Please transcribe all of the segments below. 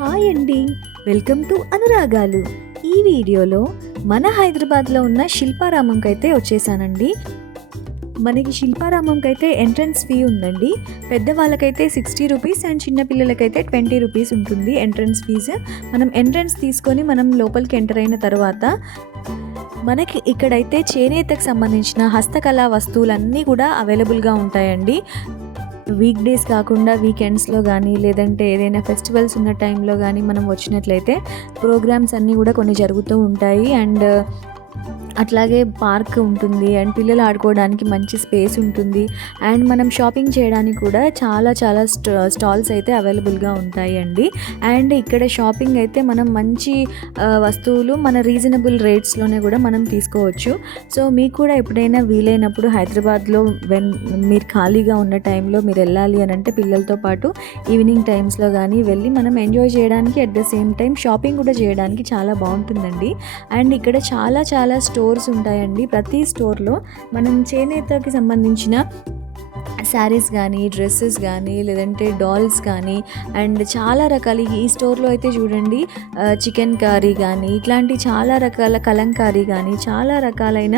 Hi అండి. Welcome to అనురాగాలు. ఈ వీడియోలో మన హైదరాబాద్లో ఉన్న శిల్పారామంకి అయితే వచ్చేసానండి. మనకి శిల్పారామంకి అయితే ఎంట్రన్స్ ఫీ ఉందండి. పెద్దవాళ్ళకైతే సిక్స్టీ రూపీస్ అండ్ చిన్నపిల్లలకైతే ట్వంటీ రూపీస్ ఉంటుంది ఎంట్రన్స్ ఫీజు. మనం ఎంట్రన్స్ తీసుకొని మనం లోపలికి ఎంటర్ అయిన తర్వాత మనకి ఇక్కడైతే చేనేతకు సంబంధించిన హస్తకళా వస్తువులన్నీ కూడా అవైలబుల్గా ఉంటాయండి. వీక్ డేస్ కాకుండా వీకెండ్స్లో కానీ లేదంటే ఏదైనా ఫెస్టివల్స్ ఉన్న టైంలో కానీ మనం వచ్చినట్లయితే ప్రోగ్రామ్స్ అన్నీ కూడా కొన్ని జరుగుతూ ఉంటాయి. అండ్ అట్లాగే పార్క్ ఉంటుంది అండ్ పిల్లలు ఆడుకోవడానికి మంచి స్పేస్ ఉంటుంది. అండ్ మనం షాపింగ్ చేయడానికి కూడా చాలా చాలా స్టా స్టాల్స్ అయితే అవైలబుల్గా ఉంటాయి అండి. అండ్ ఇక్కడ షాపింగ్ అయితే మనం మంచి వస్తువులు మన రీజనబుల్ రేట్స్లోనే కూడా మనం తీసుకోవచ్చు. సో మీకు కూడా ఎప్పుడైనా వీలైనప్పుడు హైదరాబాద్లో వెన్ మీరు ఖాళీగా ఉన్న టైంలో మీరు వెళ్ళాలి అని అంటే పిల్లలతో పాటు ఈవినింగ్ టైమ్స్లో కానీ వెళ్ళి మనం ఎంజాయ్ చేయడానికి at the same time shopping కూడా చేయడానికి చాలా బాగుంటుందండి. అండ్ ఇక్కడ చాలా చాలా స్టోర్స్ ఉంటాయండి. ప్రతి స్టోర్లో మనం చేనేతకి సంబంధించిన శారీస్ కానీ డ్రెస్సెస్ కానీ లేదంటే డాల్స్ కానీ అండ్ చాలా రకాల ఈ స్టోర్లో అయితే చూడండి చికెన్ కర్రీ కానీ ఇట్లాంటి చాలా రకాల కలంకారీ కానీ చాలా రకాలైన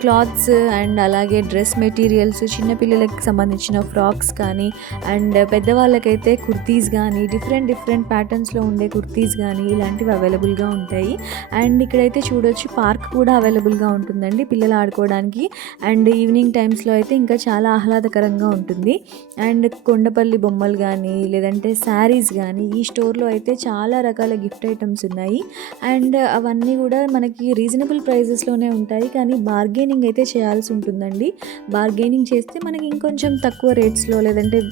క్లాత్స్ అండ్ అలాగే డ్రెస్ మెటీరియల్స్ చిన్నపిల్లలకి సంబంధించిన ఫ్రాక్స్ కానీ అండ్ పెద్దవాళ్ళకైతే కుర్తీస్ కానీ డిఫరెంట్ డిఫరెంట్ ప్యాటర్న్స్లో ఉండే కుర్తీస్ కానీ ఇలాంటివి అవైలబుల్గా ఉంటాయి అండ్ ఇక్కడైతే చూడొచ్చు పార్క్ కూడా అవైలబుల్గా ఉంటుందండి పిల్లలు ఆడుకోవడానికి అండ్ ఈవినింగ్ టైమ్స్లో అయితే ఇంకా చాలా ఆహ్లాదకరంగా ఉంటుంది. అండ్ కొండపల్లి బొమ్మలు కానీ లేదంటే శారీస్ కానీ ఈ స్టోర్లో అయితే చాలా రకాల గిఫ్ట్ ఐటమ్స్ ఉన్నాయి. అండ్ అవన్నీ కూడా మనకి రీజనబుల్ ప్రైజెస్లోనే ఉంటాయి. కానీ బార్గెనింగ్ అయితే చేయాల్సి ఉంటుందండి. బార్గెనింగ్ చేస్తే మనకి ఇంకొంచెం తక్కువ రేట్స్లో లేదంటే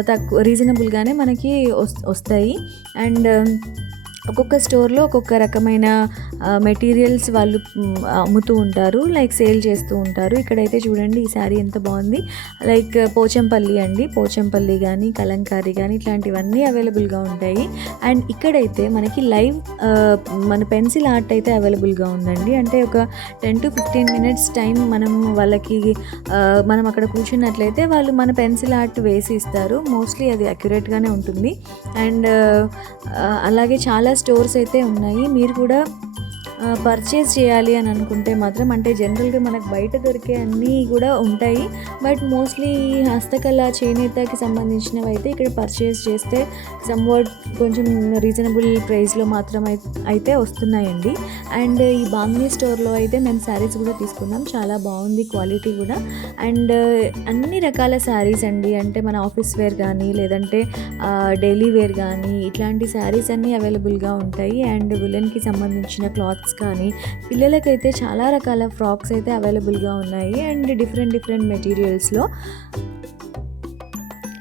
తక్కువ రీజనబుల్గానే మనకి వస్- వస్తాయి. అండ్ ఒక్కొక్క స్టోర్లో ఒక్కొక్క రకమైన మెటీరియల్స్ వాళ్ళు అమ్ముతూ ఉంటారు. లైక్ సేల్ చేస్తూ ఉంటారు. ఇక్కడైతే చూడండి ఈ శారీ ఎంత బాగుంది. లైక్ పోచంపల్లి అండి. పోచంపల్లి కానీ కలంకారీ కానీ ఇట్లాంటివన్నీ అవైలబుల్గా ఉంటాయి. అండ్ ఇక్కడైతే మనకి లైవ్ మన పెన్సిల్ ఆర్ట్ అయితే అవైలబుల్గా ఉందండి. అంటే ఒక ten to fifteen minutes time మనం వాళ్ళకి మనం అక్కడ కూర్చున్నట్లయితే వాళ్ళు మన పెన్సిల్ ఆర్ట్ వేసి ఇస్తారు. మోస్ట్లీ అది అక్యురేట్గానే ఉంటుంది. అండ్ అలాగే చాలా స్టోర్స్ అయితే ఉన్నాయి. మీరు కూడా పర్చేస్ చేయాలి అని అనుకుంటే మాత్రం అంటే జనరల్గా మనకు బయట దొరికే అన్నీ కూడా ఉంటాయి. బట్ మోస్ట్లీ హస్తకళ చేనేతకి సంబంధించినవి అయితే ఇక్కడ పర్చేస్ చేస్తే సమ్వాట్ కొంచెం రీజనబుల్ ప్రైస్లో మాత్రం అయితే వస్తున్నాయండి. అండ్ ఈ బాంగ్నీ స్టోర్లో అయితే మేము శారీస్ కూడా తీసుకున్నాం. చాలా బాగుంది క్వాలిటీ కూడా. అండ్ అన్ని రకాల శారీస్ అండి. అంటే మన ఆఫీస్ వేర్ కానీ లేదంటే డైలీ వేర్ కానీ ఇట్లాంటి శారీస్ అన్నీ అవైలబుల్గా ఉంటాయి. అండ్ విలన్కి సంబంధించిన క్లాత్స్ కానీ పిల్లలకైతే చాలా రకాల ఫ్రాక్స్ అయితే అవైలబుల్గా ఉన్నాయి అండ్ డిఫరెంట్ డిఫరెంట్ మెటీరియల్స్లో.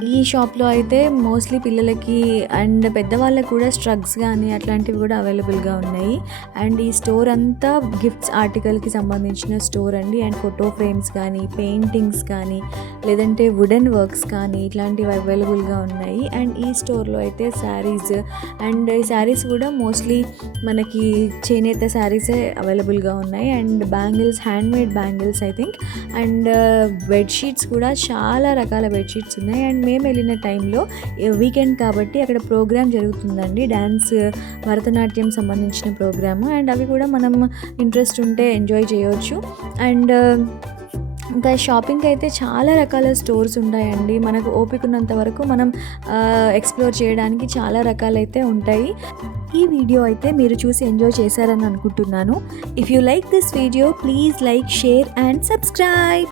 ఈ షాప్లో అయితే మోస్ట్లీ పిల్లలకి అండ్ పెద్దవాళ్ళకి కూడా స్ట్రగ్స్ కానీ అట్లాంటివి కూడా అవైలబుల్గా ఉన్నాయి. అండ్ ఈ స్టోర్ అంతా గిఫ్ట్స్ ఆర్టికల్కి సంబంధించిన స్టోర్ అండి. అండ్ ఫోటో ఫ్రేమ్స్ కానీ పెయింటింగ్స్ కానీ లేదంటే వుడెన్ వర్క్స్ కానీ ఇట్లాంటివి అవైలబుల్గా ఉన్నాయి. అండ్ ఈ స్టోర్లో అయితే శారీస్ అండ్ ఈ శారీస్ కూడా మోస్ట్లీ మనకి చేనేత శారీసే అవైలబుల్గా ఉన్నాయి. And bangles hand made bangles I think. And bedsheets కూడా చాలా రకాల బెడ్షీట్స్ ఉన్నాయి. అండ్ మేము వెళ్ళిన టైంలో వీకెండ్ కాబట్టి అక్కడ ప్రోగ్రామ్ జరుగుతుందండి. డ్యాన్స్ భరతనాట్యం సంబంధించిన ప్రోగ్రామ్. అండ్ అవి కూడా మనం ఇంట్రెస్ట్ ఉంటే ఎంజాయ్ చేయవచ్చు అండ్ ఇంకా షాపింగ్ అయితే చాలా రకాల స్టోర్స్ ఉంటాయండి. మనకు ఓపిక ఉన్నంత వరకు మనం ఎక్స్ప్లోర్ చేయడానికి చాలా రకాలైతే ఉంటాయి. ఈ వీడియో అయితే మీరు చూసి ఎంజాయ్ చేశారని అనుకుంటున్నాను. If you like this video please like share and subscribe